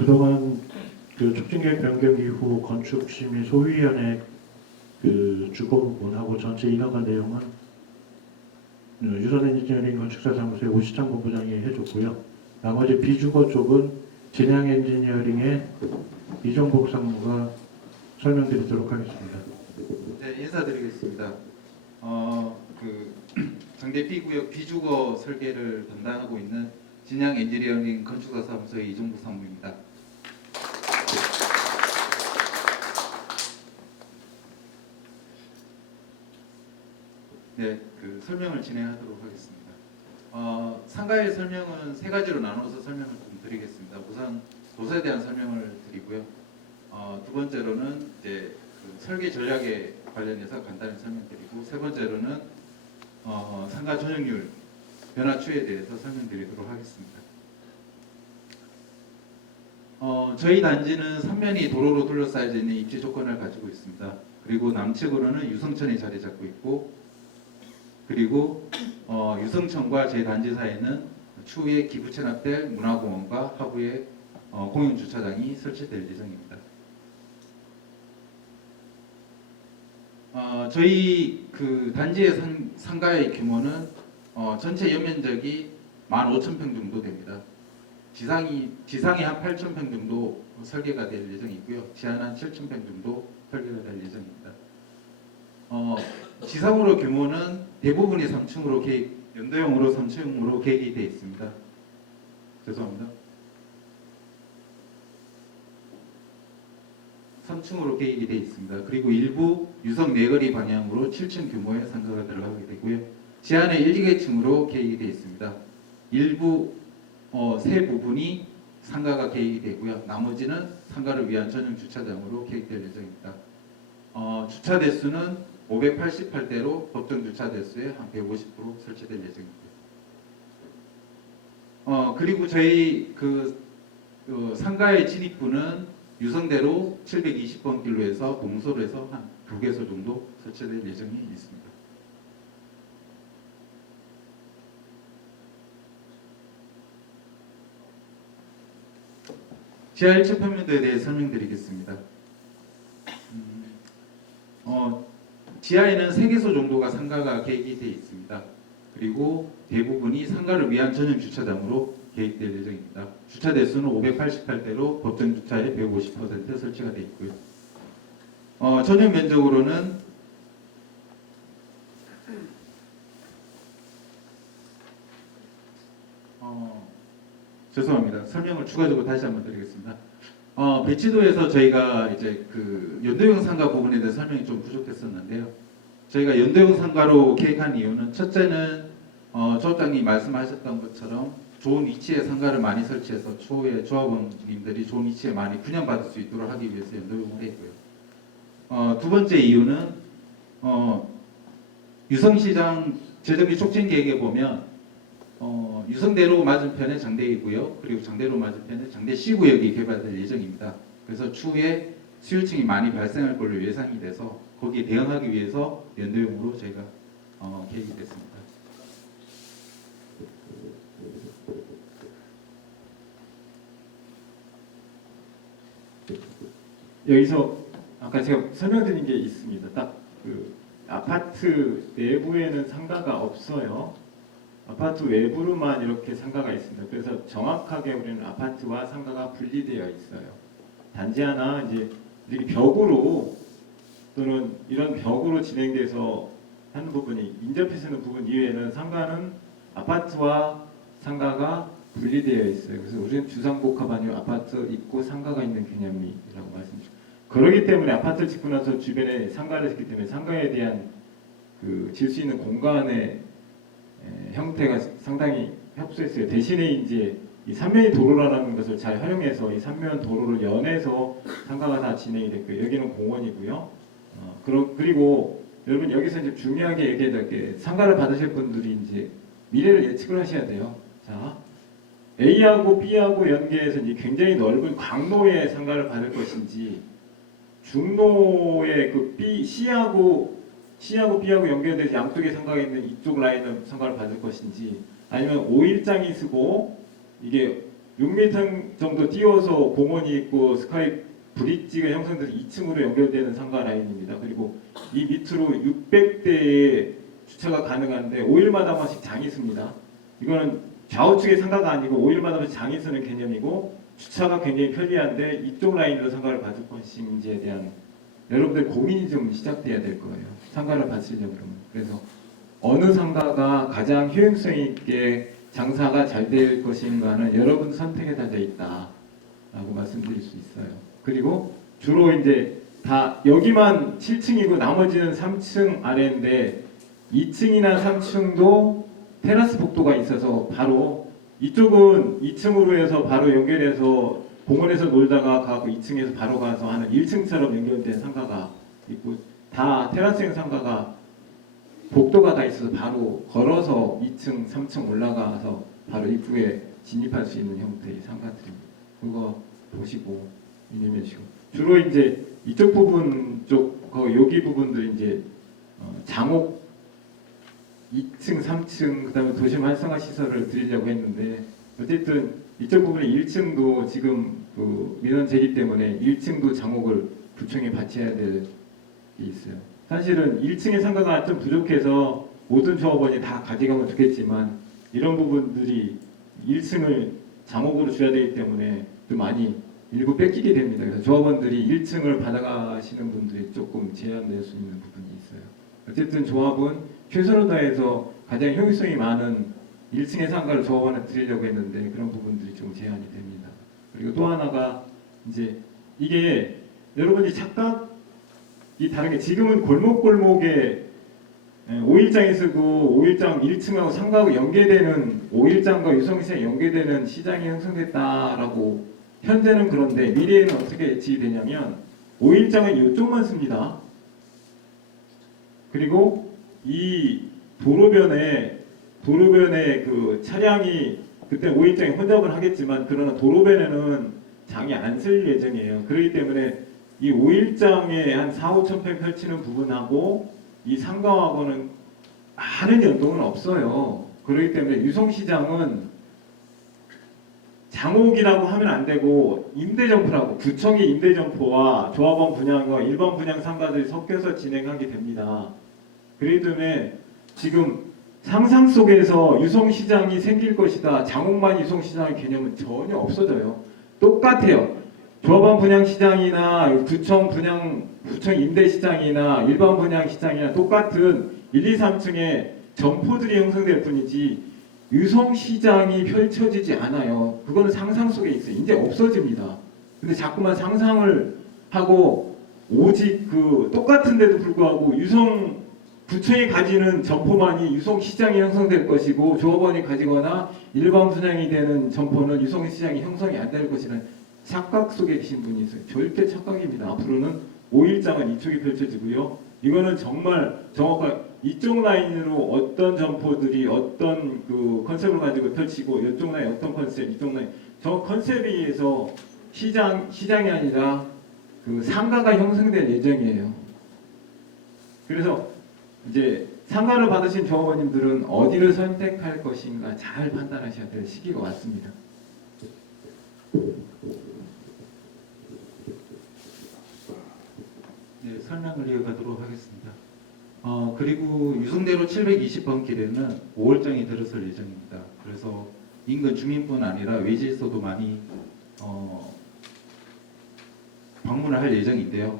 그동안 그 촉진계획 변경 이후 건축심의 소위원회 그 주거 부분하고 전체 인허가 내용은 유선 엔지니어링 건축사 사무소의 오시창 본부장이 해줬고요. 나머지 비주거 쪽은 진양 엔지니어링의 이종복 상무가 설명드리도록 하겠습니다. 네, 인사드리겠습니다. 장대 B구역 비주거 설계를 담당하고 있는 진양 엔지니어링 건축사 사무소의 이종복 상무입니다. 네, 설명을 진행하도록 하겠습니다. 상가의 설명은 세 가지로 나눠서 설명을 좀 드리겠습니다. 우선 도서에 대한 설명을 드리고요. 두 번째로는 이제 설계 전략에 관련해서 간단히 설명드리고, 세 번째로는 상가 전용률 변화 추이에 대해서 설명드리도록 하겠습니다. 저희 단지는 3면이 도로로 둘러싸여져 있는 입지 조건을 가지고 있습니다. 그리고 남측으로는 유성천이 자리 잡고 있고, 그리고 유성천과 제 단지 사이에는 추후에 기부 체납될 문화공원과 하부에 공용주차장이 설치될 예정입니다. 저희 단지의 상가의 규모는 전체 연면적이 15,000평 정도 됩니다. 지상이 한 8,000평 정도 설계가 될 예정이고요. 지하는 한 7,000평 정도 설계가 될 예정입니다. 지상으로 규모는 대부분이 3층으로 연도형으로 3층으로 계획이 되어 있습니다. 죄송합니다. 3층으로 계획이 되어 있습니다. 그리고 일부 유성 내거리 방향으로 7층 규모의 상가가 들어가게 되고요. 지하는 1, 2계층으로 계획이 되어 있습니다. 일부 세 부분이 상가가 계획이 되고요. 나머지는 상가를 위한 전용 주차장으로 계획될 예정입니다. 주차 대수는 588대로 법정 주차 대수의 한 150% 설치될 예정입니다. 그리고 저희 상가의 진입구는 유성대로 720번 길로에서 동서로에서 한 2개소 정도 설치될 예정이 있습니다. 지하 1층 평면도에 대해 설명드리겠습니다. 지하에는 3개소 정도가 상가가 계획이 되어 있습니다. 그리고 대부분이 상가를 위한 전용 주차장으로 계획될 예정입니다. 주차 대수는 588대로 법정 주차의 150% 설치가 되어 있고요. 전용 면적으로는 죄송합니다. 설명을 추가적으로 다시 한번 드리겠습니다. 배치도에서 저희가 이제 연도형 상가 부분에 대해 설명이 좀 부족했었는데요. 저희가 연도형 상가로 계획한 이유는, 첫째는 조합장님 말씀하셨던 것처럼 좋은 위치에 상가를 많이 설치해서 추후에 조합원님들이 좋은 위치에 많이 분양받을 수 있도록 하기 위해서 연도형을 했고요. 두 번째 이유는 유성시장 재정비 촉진 계획에 보면 유성대로 맞은편에 장대이고요. 그리고 장대로 맞은편에 장대 C구역이 개발될 예정입니다. 그래서 추후에 수요층이 많이 발생할 걸로 예상이 돼서 거기에 대응하기 위해서 연도형으로 저희가 계획이 됐습니다. 여기서 아까 제가 설명드린 게 있습니다. 딱 아파트 내부에는 상가가 없어요. 아파트 외부로만 이렇게 상가가 있습니다. 그래서 정확하게 우리는 아파트와 상가가 분리되어 있어요. 단지 하나 이제 벽으로 또는 이런 벽으로 진행돼서 하는 부분이, 인접해서는 부분 이외에는 상가는 아파트와 상가가 분리되어 있어요. 그래서 우리는 주상복합 아니면 아파트 있고 상가가 있는 개념이라고 말씀드립니다. 그렇기 때문에 아파트를 짓고 나서 주변에 상가를 짓기 때문에 상가에 대한 질 수 있는 공간의 형태가 상당히 협소했어요. 대신에 이제 이 삼면이 도로라는 것을 잘 활용해서 이 삼면 도로를 연해서 상가가 다 진행이 됐고요. 여기는 공원이고요. 그리고 여러분 여기서 이제 중요하게 얘기해야 될 게, 상가를 받으실 분들이 이제 미래를 예측을 하셔야 돼요. 자, A하고 B하고 연계해서 이제 굉장히 넓은 광로의 상가를 받을 것인지, 중로의 C하고 B하고 연결돼서 양쪽에 상가가 있는 이쪽 라인을 상가를 받을 것인지, 아니면 5일장이 쓰고 이게 6m 정도 띄워서 공원이 있고 스카이 브릿지가 형성돼서 2층으로 연결되는 상가 라인입니다. 그리고 이 밑으로 600대의 주차가 가능한데 5일마다 한 번씩 장이 씁니다. 이거는 좌우측의 상가가 아니고 5일마다 한 번씩 장이 쓰는 개념이고 주차가 굉장히 편리한데 이쪽 라인으로 상가를 받을 것인지에 대한 여러분들 고민이 좀 시작돼야 될 거예요. 상가를 받으려고 그러면. 그래서 어느 상가가 가장 효용성 있게 장사가 잘 될 것인가는 여러분 선택에 달려 있다라고 말씀드릴 수 있어요. 그리고 주로 이제 다 여기만 7층이고 나머지는 3층 아래인데 2층이나 3층도 테라스 복도가 있어서 바로 이쪽은 2층으로 해서 바로 연결해서 공원에서 놀다가 가고 2층에서 바로 가서 하는 1층처럼 연결된 상가가 있고 다 테라스형 상가가 복도가 다 있어서 바로 걸어서 2층, 3층 올라가서 바로 입구에 진입할 수 있는 형태의 상가들입니다. 그거 보시고 유념해 주시고 주로 이제 이쪽 부분 쪽 여기 부분들 이제 장옥 2층, 3층 그다음에 도심 활성화 시설을 드리려고 했는데 어쨌든 이쪽 부분에 1층도 지금 그 민원 제기 때문에 1층도 장옥을 구청에 바쳐야 될 게 있어요. 사실은 1층의 상가가 좀 부족해서 모든 조합원이 다 가져가면 좋겠지만 이런 부분들이 1층을 장옥으로 줘야 되기 때문에 좀 많이 일부 뺏기게 됩니다. 그래서 조합원들이 1층을 받아가시는 분들이 조금 제한될 수 있는 부분이 있어요. 어쨌든 조합은 최선을 다해서 가장 효율성이 많은 1층의 상가를 조합원한테 드리려고 했는데 그런 부분들이 좀 제한이 됩니다. 그리고 또 하나가 이제 이게 여러분이 착각이 다른 게 지금은 골목골목에 5일장이 쓰고 5일장 1층하고 상가하고 연계되는 5일장과 유성시장이 연계되는 시장이 형성됐다라고 현재는 그런데 미래에는 어떻게 지휘되냐면 5일장은 이쪽만 씁니다. 그리고 이 도로변에 그 차량이 그때 5일장이 혼잡을 하겠지만 그러나 도로변에는 장이 안 쓸 예정이에요. 그렇기 때문에 이 5일장에 한 4, 5천 평 펼치는 부분하고 이 상가하고는 많은 연동은 없어요. 그렇기 때문에 유성시장은 장옥이라고 하면 안 되고 임대점포라고 구청의 임대점포와 조합원 분양과 일반 분양 상가들이 섞여서 진행하게 됩니다. 그렇기 때문에 지금 상상 속에서 유성시장이 생길 것이다. 장옥만 유성시장의 개념은 전혀 없어져요. 똑같아요. 조합원 분양시장이나 구청 임대시장이나 일반 분양시장이나 똑같은 1, 2, 3층의 점포들이 형성될 뿐이지 유성시장이 펼쳐지지 않아요. 그거는 상상 속에 있어요. 이제 없어집니다. 근데 자꾸만 상상을 하고 오직 그 똑같은데도 불구하고 구청이 가지는 점포만이 유성시장이 형성될 것이고 조합원이 가지거나 일반 분양이 되는 점포는 유성시장이 형성이 안 될 것이라는 착각 속에 계신 분이 있어요. 절대 착각입니다. 앞으로는 5일장은 이쪽이 펼쳐지고요. 이거는 정말 정확한 이쪽 라인으로 어떤 점포들이 어떤 그 컨셉을 가지고 펼치고 이쪽 라인 어떤 컨셉, 이쪽 라인 저 컨셉에 의해서 시장이 아니라 그 상가가 형성될 예정이에요. 그래서 이제 상가를 받으신 조합원님들은 어디를 선택할 것인가 잘 판단하셔야 될 시기가 왔습니다. 네, 설명을 이어가도록 하겠습니다. 그리고 유성대로 720번 길에는 5월장이 들어설 예정입니다. 그래서 인근 주민뿐 아니라 외지에서도 많이 방문을 할 예정인데요.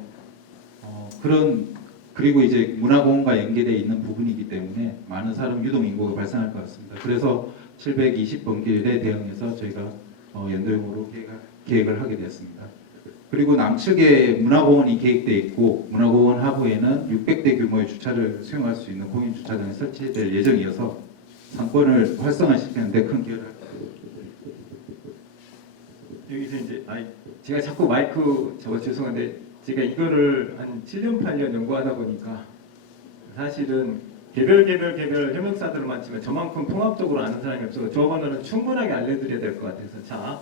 그리고 이제 문화공원과 연계되어 있는 부분이기 때문에 많은 사람 유동 인구가 발생할 것 같습니다. 그래서 720번 길에 대응해서 저희가 연도형으로 계획을 하게 되었습니다. 그리고 남측에 문화공원이 계획되어 있고 문화공원 하부에는 600대 규모의 주차를 수용할 수 있는 공인 주차장이 설치될 예정이어서 상권을 활성화시키는 데 큰 기여를 합니다. 여기서 이제 제가 자꾸 마이크 죄송한데 제가 이거를 한 7년 8년 연구하다 보니까 사실은 개별 협력사들은 많지만 저만큼 통합적으로 아는 사람이 없어서 조합원들은 충분하게 알려드려야 될 것 같아서 자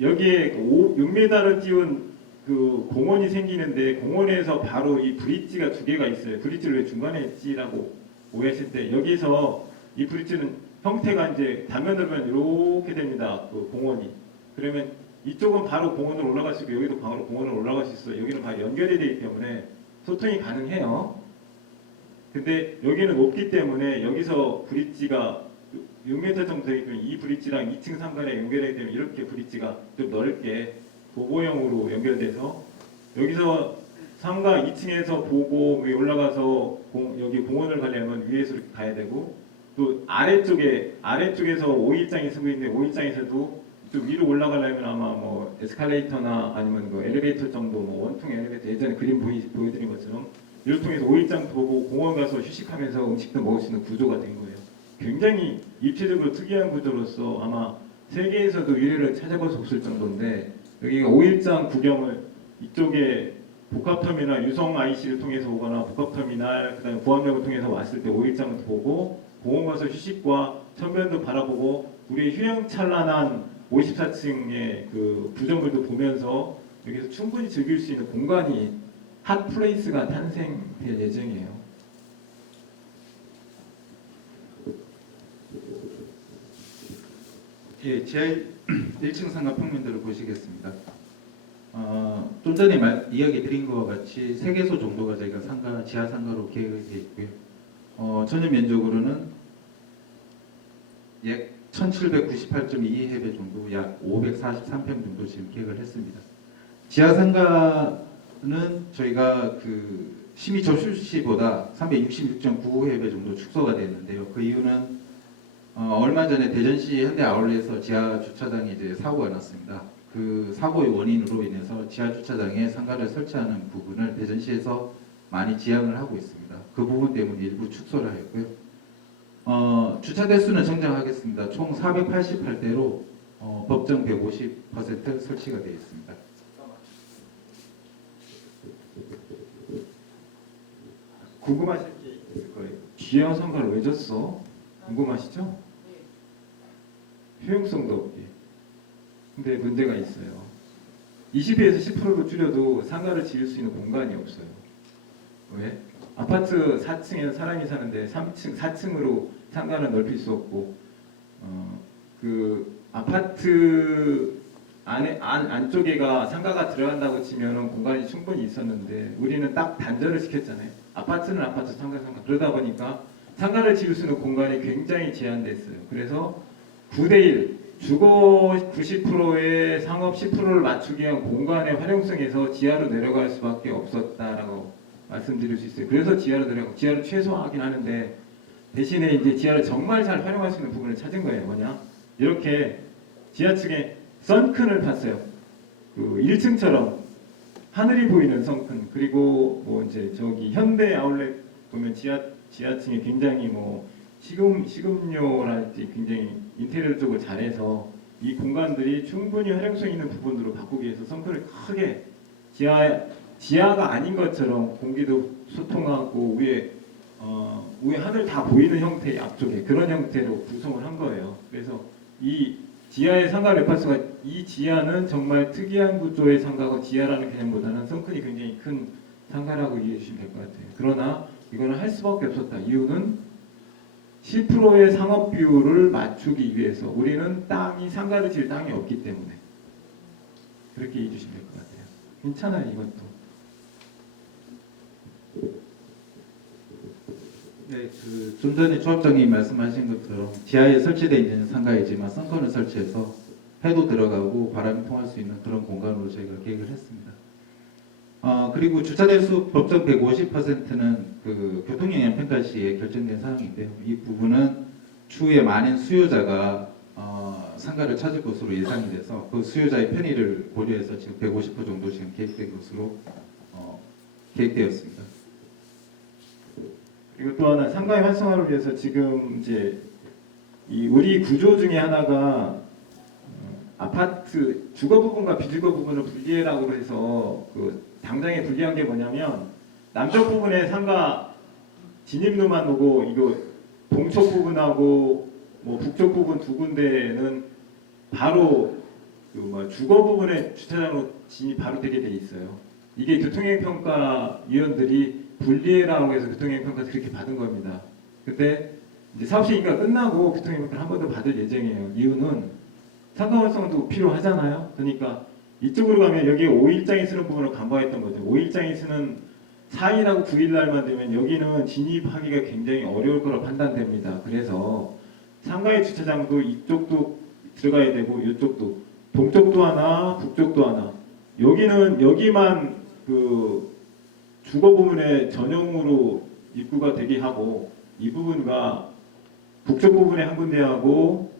여기에 6m를 띄운 그 공원이 생기는데 공원에서 바로 이 브릿지가 두 개가 있어요. 브릿지를 왜 중간에 했지라고 오해하실 때 여기서 이 브릿지는 형태가 이제 단면으로 보면 이렇게 됩니다. 그 공원이 그러면 이쪽은 바로 공원으로 올라갈 수 있고 여기도 바로 공원으로 올라갈 수 있어요. 여기는 바로 연결이 되기 때문에 소통이 가능해요. 근데 여기는 높기 때문에 여기서 브릿지가 6m 정도 되기 때문에 이 브릿지랑 2층 상가에 연결되기 때문에 이렇게 브릿지가 좀 넓게 도보형으로 연결돼서 여기서 상가 2층에서 보고 위에 올라가서 여기 공원을 가려면 위에서 이렇게 가야 되고 또 아래쪽에서 5일장이 쓰고 있는데 5일장에서도 좀 위로 올라가려면 아마 뭐 에스컬레이터나 아니면 그 엘리베이터 정도 뭐 원통 엘리베이터 예전에 그림 보여드린 것처럼 이를 통해서 5일장 보고 공원 가서 휴식하면서 음식도 먹을 수 있는 구조가 된 거예요. 굉장히 입체적으로 특이한 구조로서 아마 세계에서도 유례를 찾아볼 수 없을 정도인데 여기가 5일장 구경을 이쪽에 복합터미널 유성 IC를 통해서 오거나 복합터미널 그다음에 구암역을 통해서 왔을 때 5일장을 보고 공원 가서 휴식과 천변도 바라보고 우리의 휘황찬란한 54층의 그 구조물도 보면서 여기서 충분히 즐길 수 있는 공간이 핫플레이스가 탄생될 예정이에요. 예, 제 1층 상가 평면도를 보시겠습니다. 좀 전에 이야기 드린 것과 같이 3개소 정도가 저희가 지하 상가로 계획이 되어 있고요. 전용 면적으로는 약 1798.2해배 정도, 약 543평 정도 지금 계획을 했습니다. 지하 상가는 저희가 그 심의 접수 시보다 366.95해배 정도 축소가 됐는데요. 그 이유는 얼마 전에 대전시 현대 아울렛에서 지하 주차장에 이제 사고가 났습니다. 그 사고의 원인으로 인해서 지하 주차장에 상가를 설치하는 부분을 대전시에서 많이 지양을 하고 있습니다. 그 부분 때문에 일부 축소를 하였고요. 주차 대수는 정정하겠습니다. 총 488대로 법정 150% 설치가 되어 있습니다. 궁금하실 게 있을 거예요. 지하 상가를 왜 줬어? 궁금하시죠? 효용성도 없게. 근데 문제가 있어요. 20에서 10%로 줄여도 상가를 지을 수 있는 공간이 없어요. 왜? 아파트 4층에는 사람이 사는데 3층, 4층으로 상가는 넓힐 수 없고, 그 아파트 안쪽에가 상가가 들어간다고 치면은 공간이 충분히 있었는데 우리는 딱 단절을 시켰잖아요. 아파트는 아파트, 상가. 그러다 보니까 상가를 지을 수 있는 공간이 굉장히 제한됐어요. 그래서 9대1 주거 90%에 상업 10%를 맞추기 위한 공간의 활용성에서 지하로 내려갈 수밖에 없었다라고 말씀드릴 수 있어요. 그래서 지하를 최소화하긴 하는데 대신에 이제 지하를 정말 잘 활용할 수 있는 부분을 찾은 거예요. 뭐냐? 이렇게 지하층에 선큰을 팠어요. 그 1층처럼 하늘이 보이는 선큰. 그리고 뭐 이제 저기 현대 아울렛 보면 지하층에 굉장히 뭐 식음료랄지 굉장히 인테리어 쪽을 잘해서 이 공간들이 충분히 활용성 있는 부분으로 바꾸기 위해서 선크를 크게 지하가 아닌 것처럼 공기도 소통하고 위에 하늘 다 보이는 형태의 앞쪽에 그런 형태로 구성을 한 거예요. 그래서 이 지하의 상가 레파스가 이 지하는 정말 특이한 구조의 상가고 지하라는 개념보다는 선큰이 굉장히 큰 상가라고 이해해 주시면 될 것 같아요. 그러나 이거는 할 수밖에 없었다. 이유는 10%의 상업 비율을 맞추기 위해서 우리는 상가를 지을 땅이 없기 때문에 그렇게 이해해 주시면 될 것 같아요. 괜찮아요, 이것도. 네, 좀 전에 조합장님 말씀하신 것처럼 지하에 설치되어 있는 상가이지만 선컨을 설치해서 해도 들어가고 바람이 통할 수 있는 그런 공간으로 저희가 계획을 했습니다. 그리고 주차 대수 법정 150%는 그 교통영향 평가 시에 결정된 사항인데요. 이 부분은 추후에 많은 수요자가 상가를 찾을 것으로 예상이 돼서 그 수요자의 편의를 고려해서 지금 150% 정도 지금 계획된 것으로 계획되었습니다. 그리고 또 하나 상가의 활성화를 위해서 지금 이제 이 우리 구조 중에 하나가 아파트 주거 부분과 비주거 부분을 분리해라고 해서 그 당장에 분리한 게 뭐냐면 남쪽 부분에 상가 진입로만 오고 이거 동쪽 부분하고 뭐 북쪽 부분 두 군데는 바로 그 주거 부분에 주차장으로 진입 바로 되게 돼 있어요. 이게 교통행평가위원들이 분리해라고 해서 교통행평가 그렇게 받은 겁니다. 근데 이제 사업 시기가 끝나고 교통행평가를 한 번 더 받을 예정이에요. 이유는 상가 활성화도 필요하잖아요. 그러니까 이쪽으로 가면 여기 5일장이 쓰는 부분을 간과했던 거죠. 5일장이 쓰는 4일하고 9일 날만 되면 여기는 진입하기가 굉장히 어려울 거라 판단됩니다. 그래서 상가의 주차장도 이쪽도 들어가야 되고 이쪽도 동쪽도 하나 북쪽도 하나 여기는 여기만 그 주거 부분에 전용으로 입구가 되게 하고 이 부분과 북쪽 부분에 한 군데하고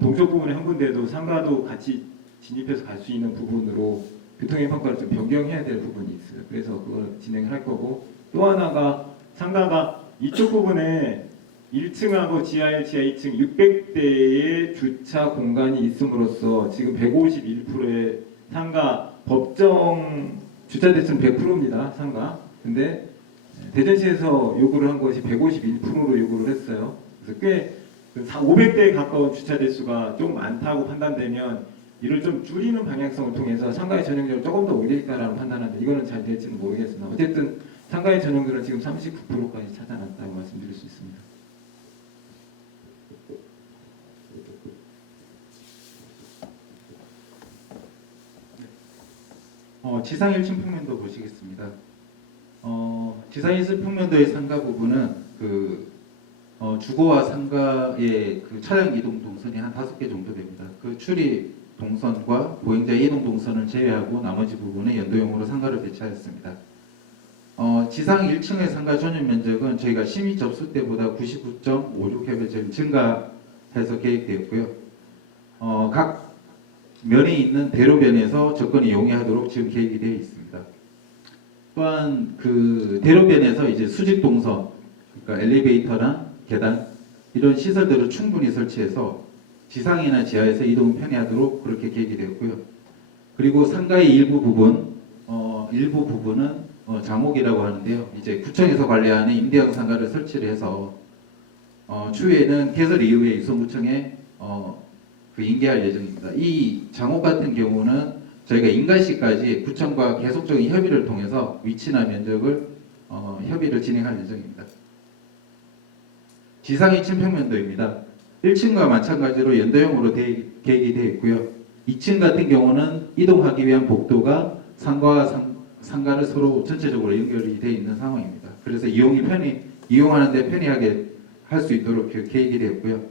동쪽 부분에 한 군데도 상가도 같이 진입해서 갈 수 있는 부분으로 교통의 평가를 좀 변경해야 될 부분이 있어요. 그래서 그걸 진행을 할 거고 또 하나가 상가가 이쪽 부분에 1층하고 지하 1, 지하 2층 600대의 주차 공간이 있음으로써 지금 151%의 상가 법정 주차 대수는 100%입니다. 상가. 근데 대전시에서 요구를 한 것이 151%로 요구를 했어요. 그래서 꽤 500대에 가까운 주차 대수가 좀 많다고 판단되면 이를 좀 줄이는 방향성을 통해서 상가의 전용률을 조금 더 올릴까라는 판단하는데 이거는 잘 될지는 모르겠으나 어쨌든 상가의 전용률은 지금 39%까지 찾아났다고 말씀드릴 수 있습니다. 지상 1층 평면도 보시겠습니다. 지상 1층 평면도의 상가 부분은 주거와 상가의 그 차량 이동 동선이 한 5개 정도 됩니다. 그 출입 동선과 보행자 이동 동선을 제외하고 나머지 부분에 연도형으로 상가를 배치하였습니다. 지상 1층의 상가 전용 면적은 저희가 심의 접수 때보다 99.56해배점 증가해서 계획되었고요. 각 면에 있는 대로변에서 접근이 용이하도록 지금 계획이 되어 있습니다. 또한 그 대로변에서 이제 수직 동선, 그러니까 엘리베이터나 계단 이런 시설들을 충분히 설치해서 지상이나 지하에서 이동이 편리하도록 그렇게 계획이 되었고요. 그리고 상가의 일부 부분은 장옥이라고 하는데요. 이제 구청에서 관리하는 임대형 상가를 설치를 해서 추후에는 개설 이후에 유성구청에 인계할 예정입니다. 이 장옥 같은 경우는 저희가 인가시까지 구청과 계속적인 협의를 통해서 위치나 면적을 협의를 진행할 예정입니다. 지상 2층 평면도입니다. 1층과 마찬가지로 연도형으로 계획이 되어 있고요. 2층 같은 경우는 이동하기 위한 복도가 상가와 상가를 서로 전체적으로 연결이 되어 있는 상황입니다. 그래서 이용하는데 편리하게 할 수 있도록 계획이 되었고요.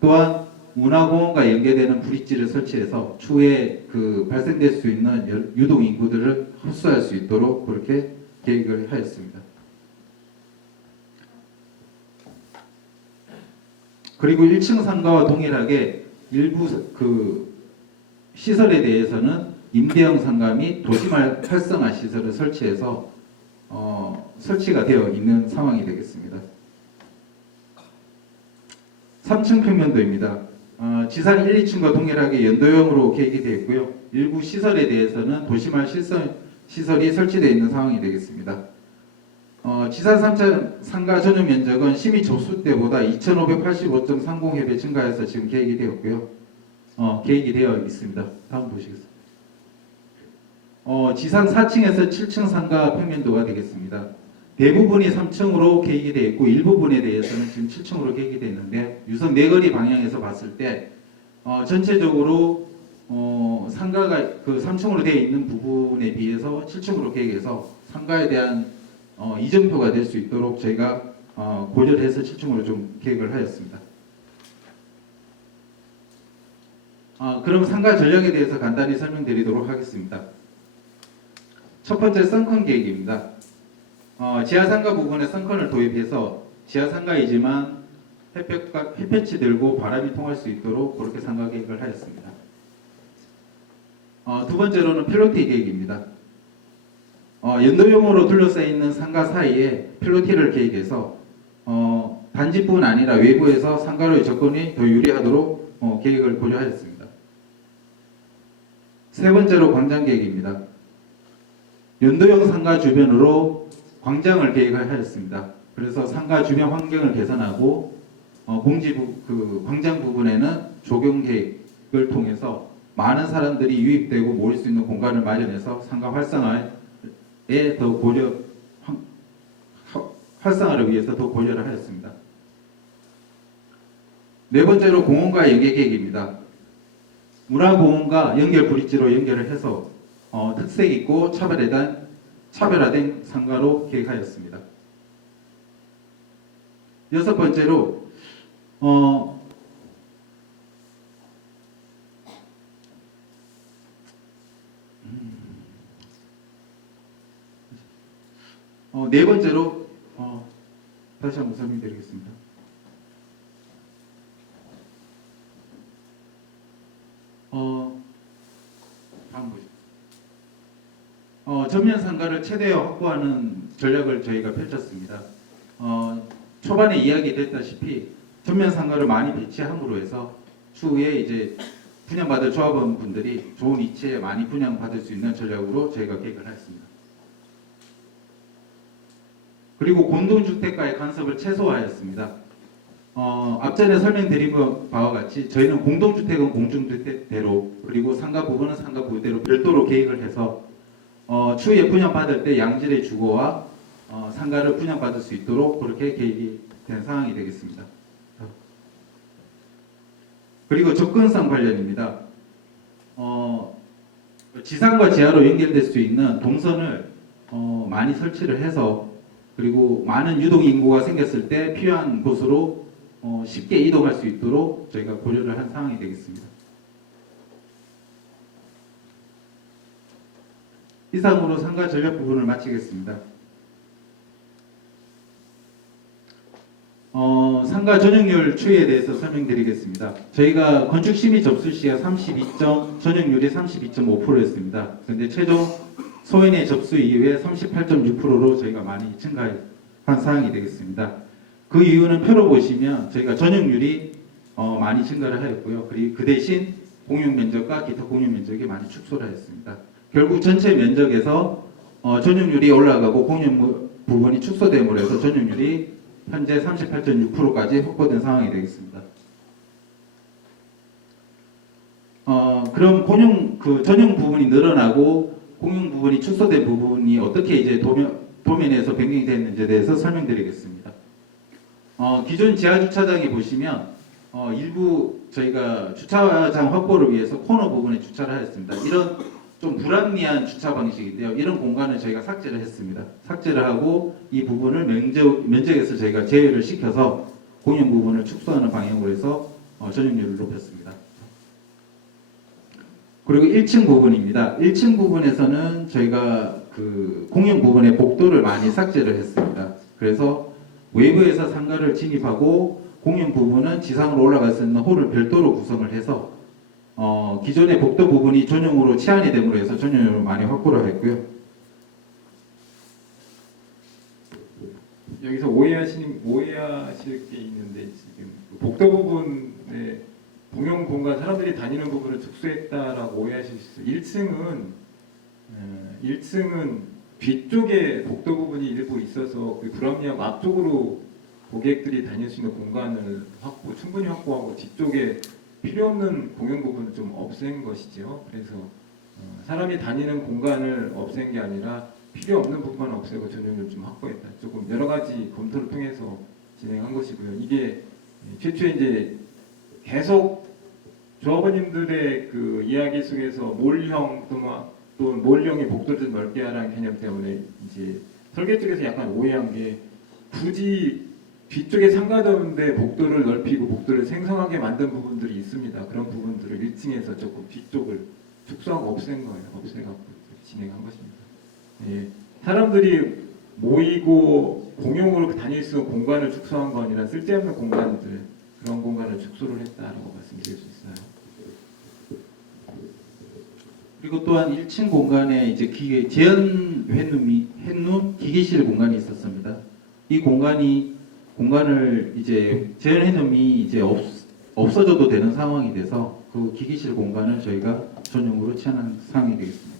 또한 문화공원과 연계되는 브릿지를 설치해서 추후에 발생될 수 있는 유동 인구들을 흡수할 수 있도록 그렇게 계획을 하였습니다. 그리고 1층 상가와 동일하게 일부 시설에 대해서는 임대형 상가 및 도시말 활성화 시설을 설치해서 설치가 되어 있는 상황이 되겠습니다. 3층 평면도입니다. 지상 1, 2층과 동일하게 연도형으로 계획이 되어 있고요. 일부 시설에 대해서는 도시말 시설이 설치되어 있는 상황이 되겠습니다. 지상 3층 상가 전용 면적은 심의 접수 때보다 2,585.30회배 증가해서 지금 계획이 되었고요. 계획이 되어 있습니다. 다음 보시겠습니다. 지상 4층에서 7층 상가 평면도가 되겠습니다. 대부분이 3층으로 계획이 되어 있고 일부분에 대해서는 지금 7층으로 계획이 되어 있는데 유선 네거리 방향에서 봤을 때 전체적으로 상가가 3층으로 되어 있는 부분에 비해서 7층으로 계획해서 상가에 대한 이정표가 될 수 있도록 저희가 고려를 해서 7층으로 좀 계획을 하였습니다. 그럼 상가 전략에 대해서 간단히 설명드리도록 하겠습니다. 첫 번째 선컨 계획입니다. 지하 상가 부분에 선컨을 도입해서 지하 상가이지만 햇볕이 들고 바람이 통할 수 있도록 그렇게 상가 계획을 하였습니다. 두 번째로는 필로티 계획입니다. 연도형으로 둘러싸여 있는 상가 사이에 필로티를 계획해서 단지뿐 아니라 외부에서 상가로의 접근이 더 유리하도록 계획을 고려하였습니다. 세 번째로 광장 계획입니다. 연도형 상가 주변으로 광장을 계획을 하였습니다. 그래서 상가 주변 환경을 개선하고 광장 부분에는 조경 계획을 통해서 많은 사람들이 유입되고 모일 수 있는 공간을 마련해서 상가 활성화에 더 활성화를 위해서 더 고려를 하였습니다. 네 번째로 공원과 연계 계획입니다. 문화공원과 연결 브릿지로 연결을 해서 특색 있고 차별화된 상가로 계획하였습니다. 여섯 번째로 네 번째로 다시 한번 설명드리겠습니다. 다음 보시죠. 전면 상가를 최대 확보하는 전략을 저희가 펼쳤습니다. 초반에 이야기됐다시피 전면 상가를 많이 배치함으로 해서 추후에 이제 분양받을 조합원분들이 좋은 위치에 많이 분양받을 수 있는 전략으로 저희가 계획을 했습니다. 그리고 공동주택가의 간섭을 최소화하였습니다. 앞전에 설명드린 바와 같이 저희는 공동주택은 공동주택대로 그리고 상가 부분은 상가 부대로 별도로 계획을 해서 추후에 분양받을 때 양질의 주거와 상가를 분양받을 수 있도록 그렇게 계획이 된 상황이 되겠습니다. 그리고 접근성 관련입니다. 지상과 지하로 연결될 수 있는 동선을 많이 설치를 해서 그리고 많은 유동 인구가 생겼을 때 필요한 곳으로 쉽게 이동할 수 있도록 저희가 고려를 한 상황이 되겠습니다. 이상으로 상가 전략 부분을 마치겠습니다. 상가 전용률 추이에 대해서 설명드리겠습니다. 저희가 건축 심의 접수 시가 전용률이 32.5%였습니다. 그런데 최종 소인의 접수 이후에 38.6%로 저희가 많이 증가한 상황이 되겠습니다. 그 이유는 표로 보시면 저희가 전용률이 많이 증가를 하였고요. 그리고 그 대신 공용 면적과 기타 공용 면적이 많이 축소를 하였습니다. 결국 전체 면적에서 전용률이 올라가고 공용 부분이 축소됨으로 해서 전용률이 현재 38.6%까지 확보된 상황이 되겠습니다. 그럼 전용 부분이 늘어나고 공용 부분이 축소된 부분이 어떻게 이제 도면에서 변경이 됐는지에 대해서 설명드리겠습니다. 기존 지하 주차장에 보시면 일부 저희가 주차장 확보를 위해서 코너 부분에 주차를 하였습니다. 이런 좀 불합리한 주차 방식인데요. 이런 공간을 저희가 삭제를 했습니다. 삭제를 하고 이 부분을 면적에서 저희가 제외를 시켜서 공용 부분을 축소하는 방향으로 해서 전용률을 높였습니다. 그리고 1층 부분입니다. 1층 부분에서는 저희가 그 공용 부분의 복도를 많이 삭제를 했습니다. 그래서 외부에서 상가를 진입하고 공용 부분은 지상으로 올라갈 수 있는 홀을 별도로 구성을 해서 기존의 복도 부분이 전용으로 치안이 됨으로 해서 전용률을 많이 확보를 했고요. 여기서 오해하실 게 있는데 지금 복도 부분에 공용 공간 사람들이 다니는 부분을 축소했다라고 오해하실 수 있어요. 1층은 뒤쪽에 복도 부분이 일부 있어서 그 불합리하고 앞쪽으로 고객들이 다닐 수 있는 공간을 충분히 확보하고 뒤쪽에 필요 없는 공용 부분을 좀 없앤 것이죠. 그래서 사람이 다니는 공간을 없앤 게 아니라 필요 없는 부분만 없애고 전용률을 좀 확보했다. 조금 여러 가지 검토를 통해서 진행한 것이고요. 이게 최초에 이제 계속 조합원님들의 그 이야기 속에서 몰형 또는 몰형의 복도를 좀 넓게 하라는 개념 때문에 이제 설계 쪽에서 약간 오해한 게 굳이 뒤쪽에 상가도 없는데 복도를 넓히고 복도를 생성하게 만든 부분들이 있습니다. 그런 부분들을 1층에서 조금 뒤쪽을 축소하고 없앤 거예요. 없애갖고 진행한 것입니다. 예, 사람들이 모이고 공용으로 다닐 수 있는 공간을 축소한 거 아니라 쓸데없는 공간들 그런 공간을 축소를 했다라고 말씀드릴 수 있어요. 그리고 또한 1층 공간에 이제 제한 햇룸 기계실 공간이 있었습니다. 이 공간을 이제 제한 햇룸이 이제 없어져도 되는 상황이 돼서 그 기계실 공간을 저희가 전용으로 취하는 상황이 되겠습니다.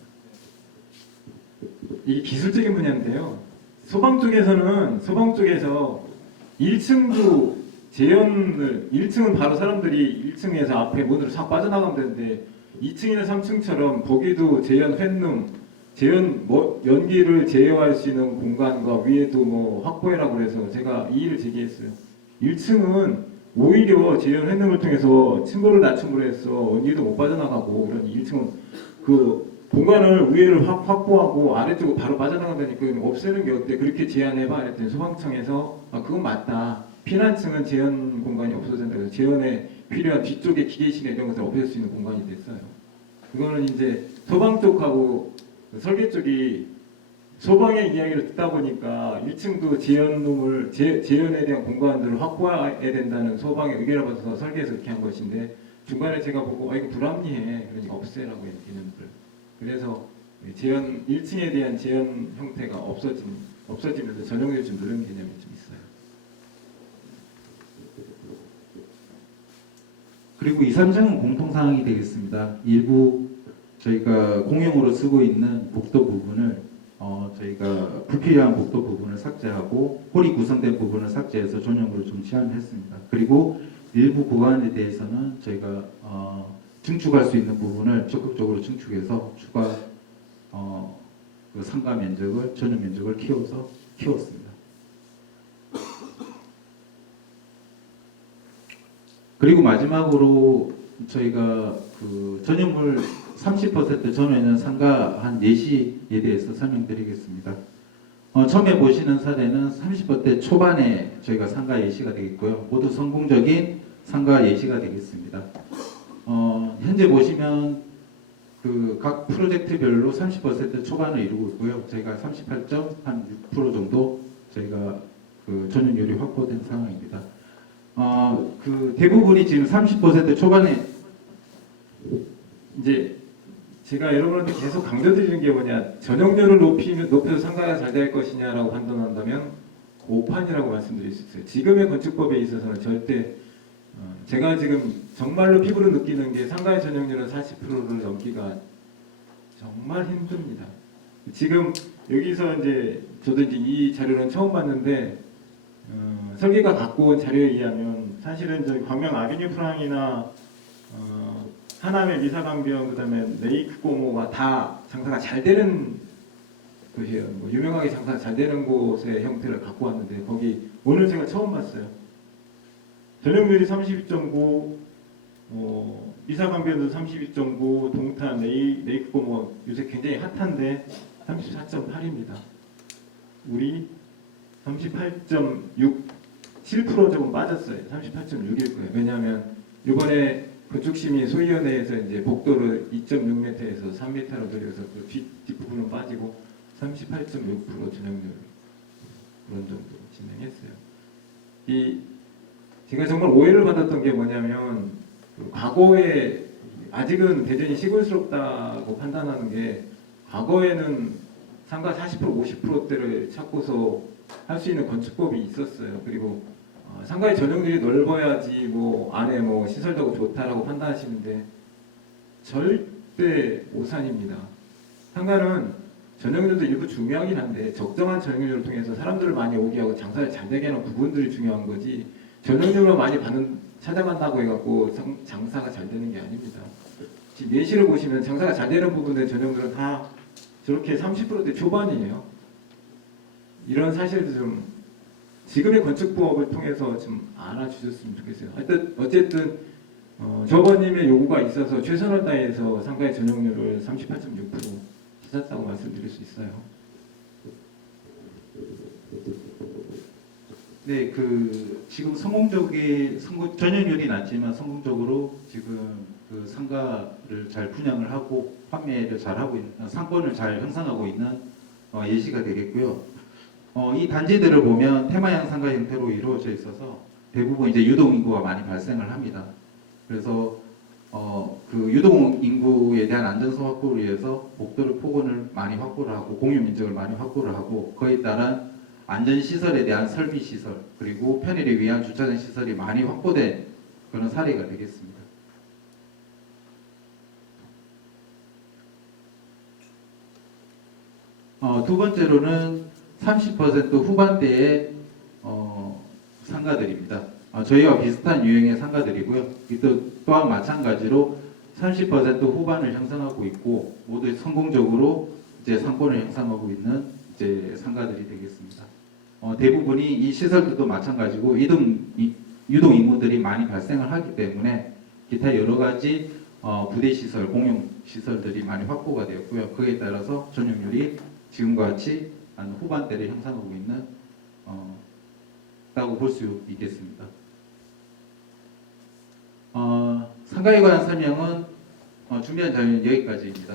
이게 기술적인 분야인데요. 소방 쪽에서 1층도 재현을 1층은 바로 사람들이 1층에서 앞에 문으로 싹 빠져나가면 되는데 2층이나 3층처럼 거기도 재현 팬룸, 연기를 제어할 수 있는 공간과 위에도 뭐 확보해라고 그래서 제가 이의를 제기했어요. 1층은 오히려 재현 횡령을 통해서 층고를 낮춤으로 해서 언니도 못 빠져나가고 이런 1층은 그 공간을 위에를 확보하고 아래쪽으로 바로 빠져나간다니까 없애는 게 어때? 그렇게 제안해봐 했더니 소방청에서 그건 맞다. 피난층은 재현 공간이 없어진다. 그래서 재현에 필요한 뒤쪽에 기계실이나 이런 것을 없앨 수 있는 공간이 됐어요. 그거는 이제 소방 쪽하고 설계 쪽이 소방의 이야기를 듣다 보니까 1층도 재현에 대한 공간들을 확보해야 된다는 소방의 의견을 받아서 설계해서 이렇게 한 것인데 중간에 제가 보고 이거 불합리해. 그러니까 없애라고 해요, 개념들. 그래서 재현 1층에 대한 재현 형태가 없어지면서 전용률 좀 늘은 개념이 좀 있어요. 그리고 2, 3층은 공통사항이 되겠습니다. 일부 저희가 공용으로 쓰고 있는 복도 부분을 저희가 불필요한 복도 부분을 삭제하고 홀이 구성된 부분을 삭제해서 전용으로 좀 제한했습니다. 그리고 일부 구간에 대해서는 저희가 증축할 수 있는 부분을 적극적으로 증축해서 추가 그 상가 면적을 전용 면적을 키웠습니다. 그리고 마지막으로 저희가 그 전용물 30% 전후에는 상가 한 4시에 대해서 설명드리겠습니다. 처음에 보시는 사례는 30% 초반에 저희가 상가 예시가 되겠고요. 모두 성공적인 상가 예시가 되겠습니다. 현재 보시면 그 각 프로젝트별로 30% 초반을 이루고 있고요. 저희가 38.6% 정도 저희가 그 전용률이 확보된 상황입니다. 그 대부분이 지금 30% 초반에 이제 제가 여러분한테 계속 강조드리는 게 뭐냐, 전용률을 높여서 상가가 잘 될 것이냐라고 판단한다면 오판이라고 말씀드릴 수 있어요. 지금의 건축법에 있어서는 절대 제가 지금 정말로 피부로 느끼는 게 상가의 전용률은 40%를 넘기가 정말 힘듭니다. 지금 여기서 이제 저도 이제 이 자료는 처음 봤는데 설계가 갖고 온 자료에 의하면 사실은 저희 광명 아비뉴 프랑이나 하남의 미사강변 그다음에 레이크 고모가 다 장사가 잘 되는 곳이에요. 뭐 유명하게 장사가 잘 되는 곳의 형태를 갖고 왔는데 거기 오늘 제가 처음 봤어요. 전용률이 32.9, 미사강변도 32.9, 동탄 레이크 고모 요새 굉장히 핫한데 34.8입니다. 우리 38.6, 7% 조금 빠졌어요. 38.6일 거예요. 왜냐하면 이번에 건축심의 소위원회에서 이제 복도를 2.6m에서 3m로 늘려서 그 뒷부분은 빠지고 38.6% 전용률 그런 정도 진행했어요. 제가 정말 오해를 받았던 게 뭐냐면 그 과거에 아직은 대전이 시골스럽다고 판단하는 게 과거에는 상가 40% 50%대를 찾고서 할 수 있는 건축법이 있었어요. 그리고 상가의 전용률이 넓어야지 뭐 안에 뭐 시설도 좋다라고 판단하시는데 절대 오산입니다. 상가는 전용률도 일부 중요하긴 한데 적정한 전용률을 통해서 사람들을 많이 오게 하고 장사를 잘 되게 하는 부분들이 중요한 거지 전용률만 많이 찾아간다고 해갖고 장사가 잘 되는 게 아닙니다. 지금 예시를 보시면 장사가 잘 되는 부분의 전용률은 다 저렇게 30%대 초반이에요. 이런 사실도 좀 지금의 건축법을 통해서 좀 알아주셨으면 좋겠어요. 어쨌든 저번님의 요구가 있어서 최선을 다해서 상가의 전용률을 38.6% 찾았다고 말씀드릴 수 있어요. 네, 그 지금 전용률이 낮지만 성공적으로 지금 그 상가를 잘 분양을 하고 판매를 잘 하고 있는 상권을 잘 형성하고 있는 예시가 되겠고요. 이 단지들을 보면 테마형 상가 형태로 이루어져 있어서 대부분 이제 유동 인구가 많이 발생을 합니다. 그래서 그 유동 인구에 대한 안전성 확보를 위해서 복도를 폭언을 많이 확보를 하고 공유 면적을 많이 확보를 하고 그에 따른 안전 시설에 대한 설비 시설 그리고 편의를 위한 주차장 시설이 많이 확보된 그런 사례가 되겠습니다. 두 번째로는 30% 후반대의 상가들입니다. 저희와 비슷한 유형의 상가들이고요. 또한 마찬가지로 30% 후반을 형성하고 있고 모두 성공적으로 이제 상권을 형성하고 있는 이제 상가들이 되겠습니다. 대부분이 이 시설들도 마찬가지고 유동 인구들이 많이 발생을 하기 때문에 기타 여러 가지 부대 시설, 공용 시설들이 많이 확보가 되었고요. 그에 따라서 전용률이 지금과 같이 한 후반대를 형성하고 있는 다고 볼 수 있겠습니다. 상가에 관한 설명은 준비한 자료는 여기까지입니다.